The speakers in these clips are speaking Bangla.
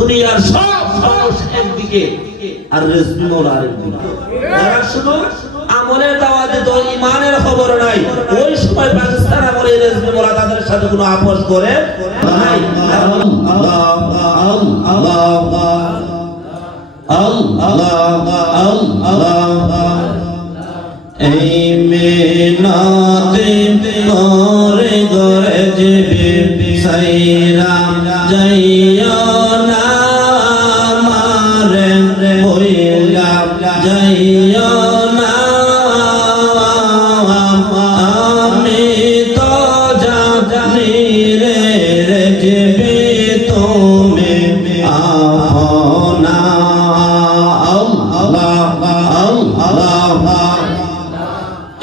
দুনিয়ার সব মানুষ একদিকে আর রেজবি মৌলা আরেকদিকে শুধু আমলের দাওয়া দিত ইমানের খবর নাই, ওই সময় পাকিস্তান আমলে রেজবি মৌলা তাদের সাথে কোনো আপোষ করে নাই। এই মেনাতে করে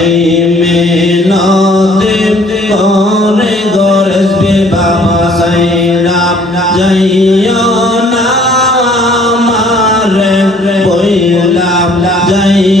এই মেনাতে করে গরজবে বাবা সাইরাম যাইও না মারে বইলাম যাইও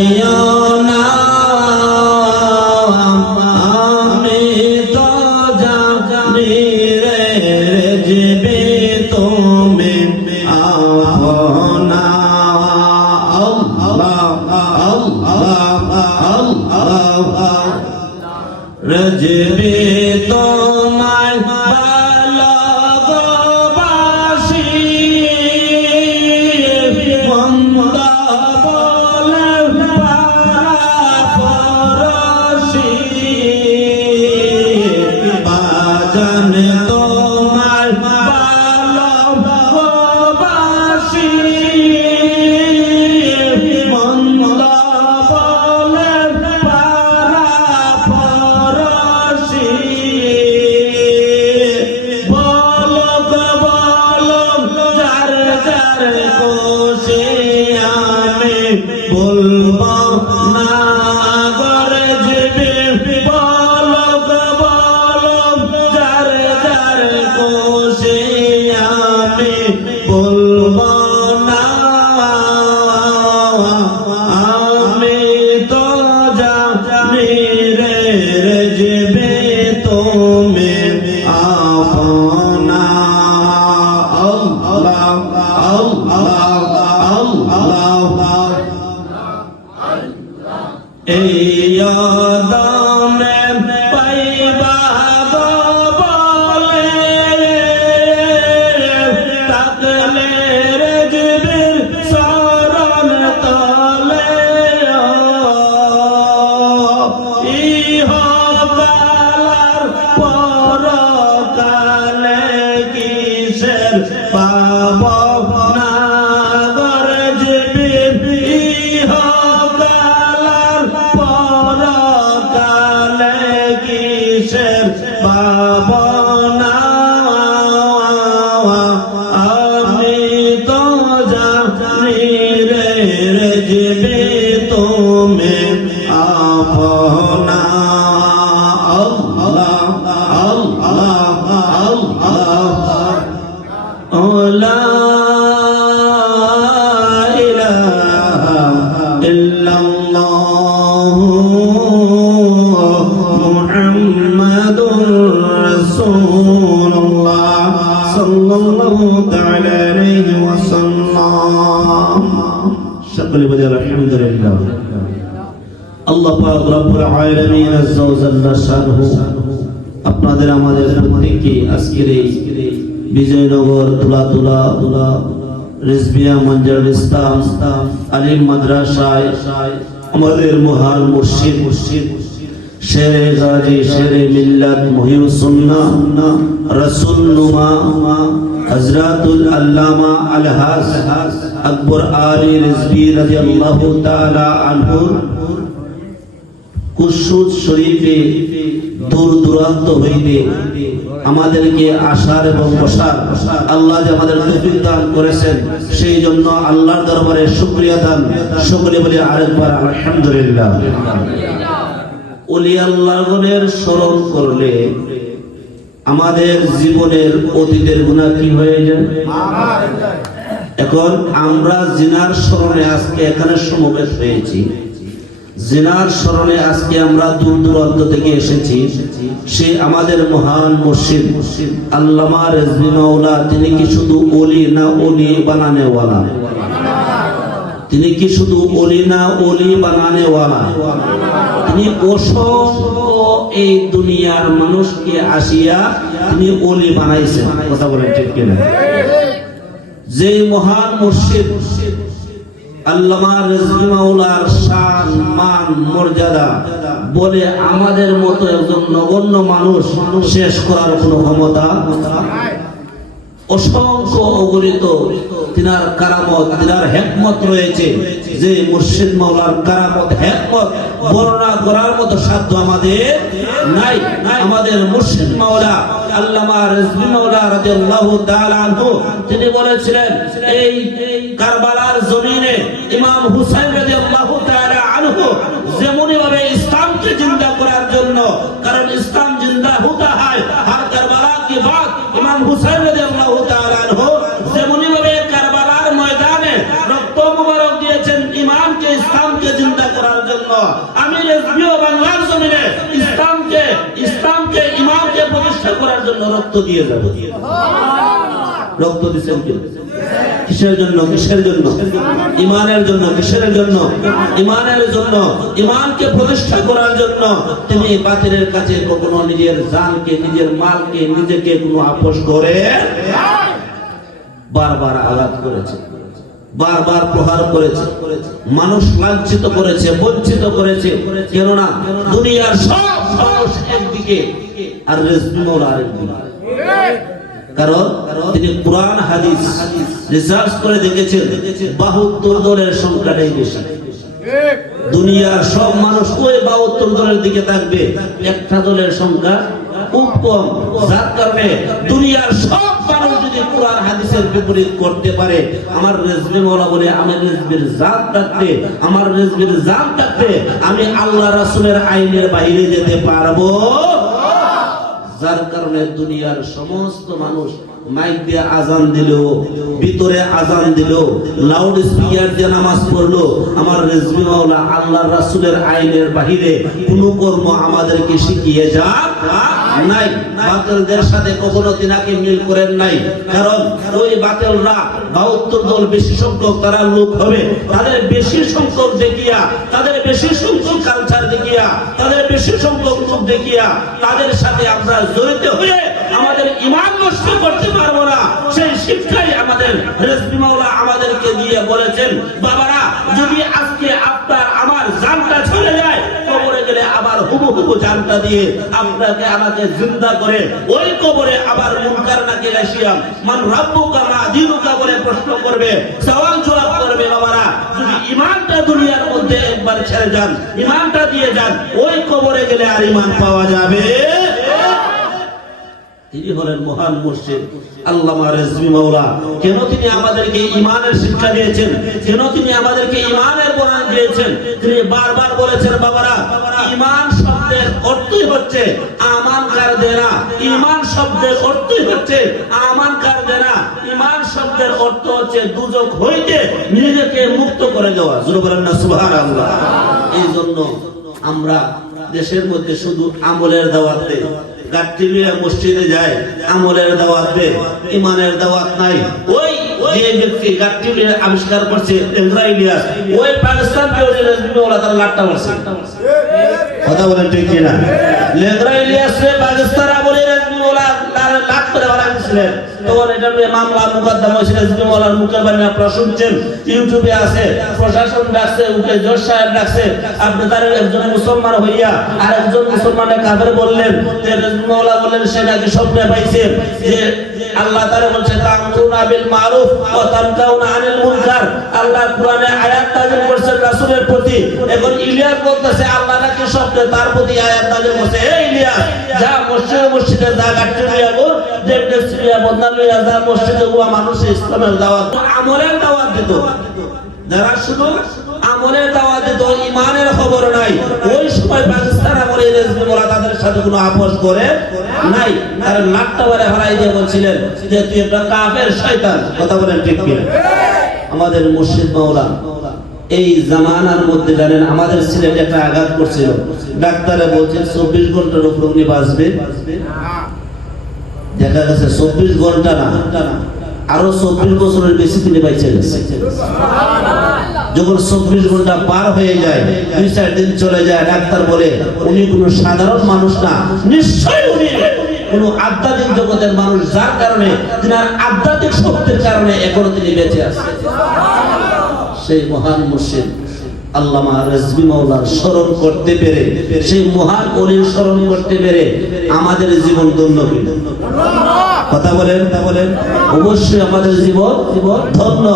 সকলে বলে আলহামদুলিল্লাহ আল্লাহ পাক রব্বুল আলামিন আজ্জা ওয়া শানহু আপনাদের আমাদের প্রত্যেককে আজকের এই বিজয়নগর তুলা তুলা তুলা রিজবিয়া মঞ্জার ইসলাম আলিম মাদ্রাসায় আমাদের মহান মুর্শিদ মুর্শিদ শেরে গাজী শেরে মিল্লাত মহিউ সুন্না রসুল নুমা হজরতুল আল্লামা আলহাস আকবর আলী রিজবি রাদিয়াল্লাহু তাআলা আনহুর কুসুদ শরীফে দূর দূরান্ত হইতে আমাদেরকে আসার এবং বসার আল্লাহ যে আমাদের তৌফিক দান করেছেন, সেই জন্য আল্লাহর দরবারে শুকরিয়া দান। সকলে বলে আরেকবার আলহামদুলিল্লাহ। ওলি আল্লাহগণের স্মরণ করলে আমাদের জীবনের অতীতের গুণা কি হয়ে যায়? এখন আমরা জিনার স্মরণে আজকে এখানে সমবেত হয়েছি। জিনার স্মরণে আজকে আমরা দূর দূরান্ত থেকে এসেছি। সে আমাদের মহান মুর্শিদ, আল্লামা রেজবি তিনি কি শুধু ওলি না ওলি বানানেওয়ালা? তিনি কি শুধু ওলি না ওলি বানানেওয়ালা? তিনি এই দুনিয়ার মানুষকে আসিয়া তিনি ওলি বানাইছেন। কথা বলেন ঠিক কিনা? যে মহান মুর্শিদ মর্যাদা বলে আমাদের মতো একজন নগণ্য মানুষ শেষ করার কোনো ক্ষমতা অসংখ্য অগণিত তিনার কারামত, তিনার হেকমত রয়েছে যে মুর্শিদ মাওলার কারামত, হেকমত বর্ণনা করার মতো সাধ্য আমাদের নাই। আমাদের মুর্শিদ মাওলা, আল্লামা রেজবি মাওলা রাদিয়াল্লাহু তাআলা তিনি বলেছিলেন, এই কারবালার জমিনে ইমাম হুসাইন রাদিয়াল্লাহু তাআলা আনহু যেমনি ভাবে ইসলামকে জিন্দা করার জন্য রক্ত দিয়ে যাব। রক্ত দিচ্ছেন কেউ? কিসের জন্য? কিসের জন্য? ইমানের জন্য, কিসের জন্য? ইমানের জন্য, ইমানকে প্রতিষ্ঠা করার জন্য তিনি বাতিলের কাছে কখনো নিজের জানকে, নিজের মালকে, নিজেকে কোনো আপোষ করে বারবার আঘাত করেছে। বারবার প্রহার করেছে। মানুষ লাঞ্ছিত করেছে, বঞ্চিত করেছে। কেননা দুনিয়ার সব মানুষ একদিকে। আর রেজবি মৌলা কারণ তিনি হাদিস, রিসার্চ করে দেখেছেন দলের সংখ্যাটাই বেশি। দুনিয়ার সব মানুষ ওই বাহাত্তর দলের দিকে থাকবে। একটা দলের সংখ্যা খুব কম। যার কারণে দুনিয়ার সব মানুষ যদি কোরআন, হাদিসের বিপরীত করতে পারে, আমার রেজবি মৌলা বলে, আমি রেজবির জাত থাকতে, আমার রেজবির জাত থাকতে, আমি আল্লাহ রাসূলের আইনের বাইরে যেতে পারব। যার কারণে দুনিয়ার সমস্ত মানুষ কখনো তিনাকে মিল করেন নাই। কারণ ওই দল তারা লোক হবে। তাদের বেশি সংখ্যক দেখিয়া, তাদের বেশি সংখ্যক কালচার দেখিয়া, তাদের বেশি সংখ্যক লোক দেখিয়া তাদের সাথে আমরা জড়িত হয়ে আমাদের ইমান নষ্ট করতে পারব না। সেই শিক্ষাই আমাদের রেসমি মাওলা আমাদেরকে দিয়ে বলেছেন, বাবারা, যদি আজকে আপনার, আমার জানটা চলে যায় তিনি হলেন মহান রেজবি মাওলা। কেন তিনি আমাদেরকে ইমানের শিক্ষা দিয়েছেন? কেন তিনি আমাদেরকে ইমানের বয়ান দিয়েছেন? তিনি বারবার বলেছেন বাবারা শব্দের অর্থই হচ্ছে আমান কার দেনা। ইমান শব্দের অর্থই হচ্ছে আমান কার দেনা। ইমান শব্দের অর্থ হচ্ছে দুজক হইতে নিজেকে মুক্ত করে দেওয়া। জোরে বলেন না, সুবহানাল্লাহ। এই জন্য আমরা দেশের মধ্যে শুধু আমলের দাওয়াত দেই গাট্টিলিয়া মসজিদে যায়, আমলের দাওয়াত দে ইমানের দাওয়াত নাই। ওই যে ব্যক্তি গাট্টিলিয়া আবিষ্কার করছে টেন্দ্রা ওই পাকিস্তান কে ওই রাজনীতিওয়ালা তার লাট্টা মারছে। কথা বলেন ঠিক কিনা? লেন্দ্রা ইলিয়াস রে পাকিস্তান আমলে তার লাট করে মারা গেছিলেন তখন এটা নিয়ে মামলা মুকদ্দমা হয়েছিল মুখের বাণী আপনারা শুনছেন, ইউটিউবে আছে, প্রশাসন ডাকছে উকে জজ সাহেব ডাকছে, আপনি তার একজন মুসলমান হইয়া আর একজন মুসলমানের কাফের বললেন, যে রাজনীতিওয়ালা বললেন, সে নাকি স্বপ্নে পাইছে যে আল্লাহ তাআলা বলছে তা'মুরুনা বিল মারুফ ওয়া তানকাউনা আনিল মুনকার। আল্লাহ কোরআনে আয়াত নাযিল করেছেন রাসূলের প্রতি। এখন ইলিয়াস বলতেছে, আল্লাহ নাকি স্বপ্নে তার প্রতি আয়াত নাযিল করছে। হে ইলিয়াস, যা মসজিদে মসজিদে যা গাট্টি লইয়া গো যে দেশিয়া বদনা লইয়া যা মসজিদে গোয়া মানুষ ইসলামের দাওয়াত আমলের দাওয়াত দিত। যারা শুধু আমলের দাওয়াত দিত, ইমানের খবর নাই। ওই সময় পাকিস্তান আমলে রেজবি তাদের সাথে কোনো আপোষ করে নাই। লাটটা বারে হারাই দিয়ে বলছিলেন যে, তুই একটা কাফের শয়তান। কথা বলেন ঠিক কি আমাদের মুর্শিদ মাওলা এই জামানার মধ্যে জানেন, আমাদের সিলেটে একটা আঘাত করছিল। ডাক্তারে বলছেন, চব্বিশ ঘণ্টার উপর উনি বাঁচবে দেখা গেছে, চব্বিশ ঘণ্টা না, আরও চব্বিশ বছরের বেশি তিনি বাইচে গেছে যখন চব্বিশ ঘণ্টা পার হয়ে যায়, দুই চার দিন চলে যায় ডাক্তার বলে, উনি কোনো সাধারণ মানুষ না নিশ্চয়ই উনি কোন আধ্যাত্মিক জগতের মানুষ, যার কারণে তিনার আধ্যাত্মিক শক্তির কারণে এখনও তিনি বেঁচে আছেন সেই মহান মুর্শিদ, আল্লামা রেজবি মাওলার স্মরণ করতে পেরে, সেই মহান অলির স্মরণ করতে পেরে আমাদের জীবন ধন্য। কথা বলেন তা বলেন। অবশ্যই আমাদের জীবন জীবন ধন্য,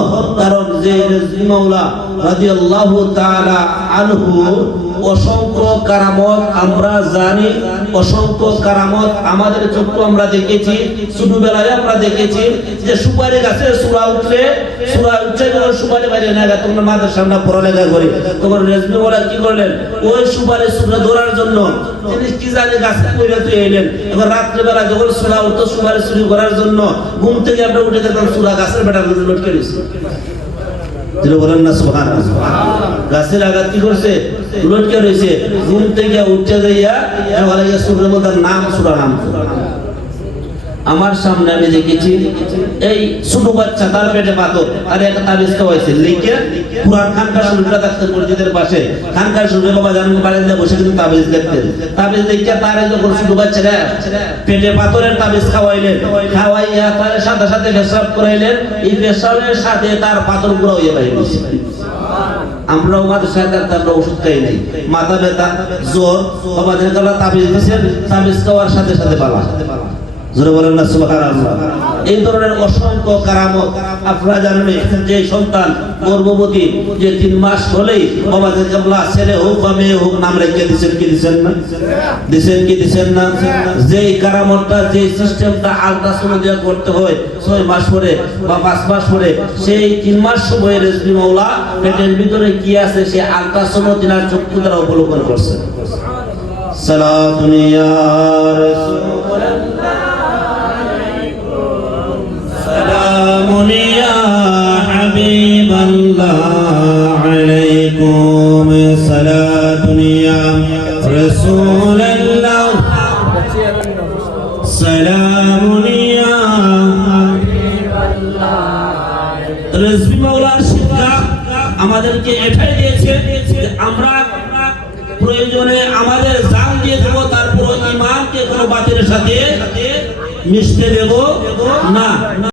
কারণ যে মাওলা রাদিয়াল্লাহু তাআলা আনহু অসংখ্য কারামত আমরা জানি অসংখ্য কারামত আমাদের চক্ষু আমরা দেখেছি, ছোটবেলায় আমরা দেখেছি যে সুপারি গাছে সুরা উঠলে, সুরা উঠছে যখন সুপারি বাইরে না গেছে তোমরা মাদের সামনে পড়ালেখা করি। তখন রেজমি বলা, কি করলেন? ওই সুপারি সুরা ধরার জন্য তিনি কি জানি গাছে কইরা তুই এলেন। এবার রাত্রেবেলা যখন সুরা উঠতো, সুপারি চুরি করার জন্য ঘুম থেকে আমরা উঠে দেখলাম সুরা গাছের বেটা লটকে তিনি বলেন না সুহান গাছের আঘাত কি করছে? লটকে রয়েছে। ঘুম থেকে উঠতে যাইয়া সুরের মধ্যে নাম সুরা নাম আমার সামনে আমি দেখেছি, এই ছোট বাচ্চা তার পেটে পাথর আর একটা তাবিজ খাওয়াইছে, লিখে পুরান খানকার শরীরটা থাকতেন মসজিদের পাশে। খানকার শরীরে বাবা জানেন বাড়িতে বসে কিন্তু তাবিজ দেখতেন। তাবিজ দেখে তার যখন ছোট বাচ্চারা পেটে পাথরের তাবিজ খাওয়াইলেন, খাওয়াইয়া তার সাথে সাথে পেশাব করাইলেন, এই পেশাবের সাথে তার পাথরগুলো হয়ে বাইরে আমরাও মাদ্রাসায় আমরা ওষুধ খাই নাই। মাথা ব্যথা, জ্বর বাবা যেগুলো তাবিজ দিয়েছেন তাবিজ খাওয়ার সাথে সাথে পালা। জোরে বলেন না, সুবহানাল্লাহ। এই ধরনের অসংখ্য কারামত আপনারা জানেন যে সন্তান গর্ভবতী, যে তিন মাস হলেই ছেলে হোক বা মেয়ে হোক নাম রেখে দিছেন কি দিছেন না? দিছেন কি দিছেন না? কারামতটা যে সিস্টেমটা করতে হয়, ছয় মাস পরে বা পাঁচ মাস পরে, সেই তিন মাস সময় মাওলা পেটের ভিতরে কি আছে সে আলট্রাসাউন্ড তিনার চক্ষু দ্বারা অবলোকন করছে। সালাতুন يا حبيب الله عليكم صلاة يا رسول الله سلام يا রেজবি মাওলার শিক্ষা আমাদেরকে এটাই দিয়েছে যে আমরা প্রয়োজনে আমাদের জান দিয়ে দেবো তারপর ইমানকে কোনো বাতিলের সাথে মিশতে দেব না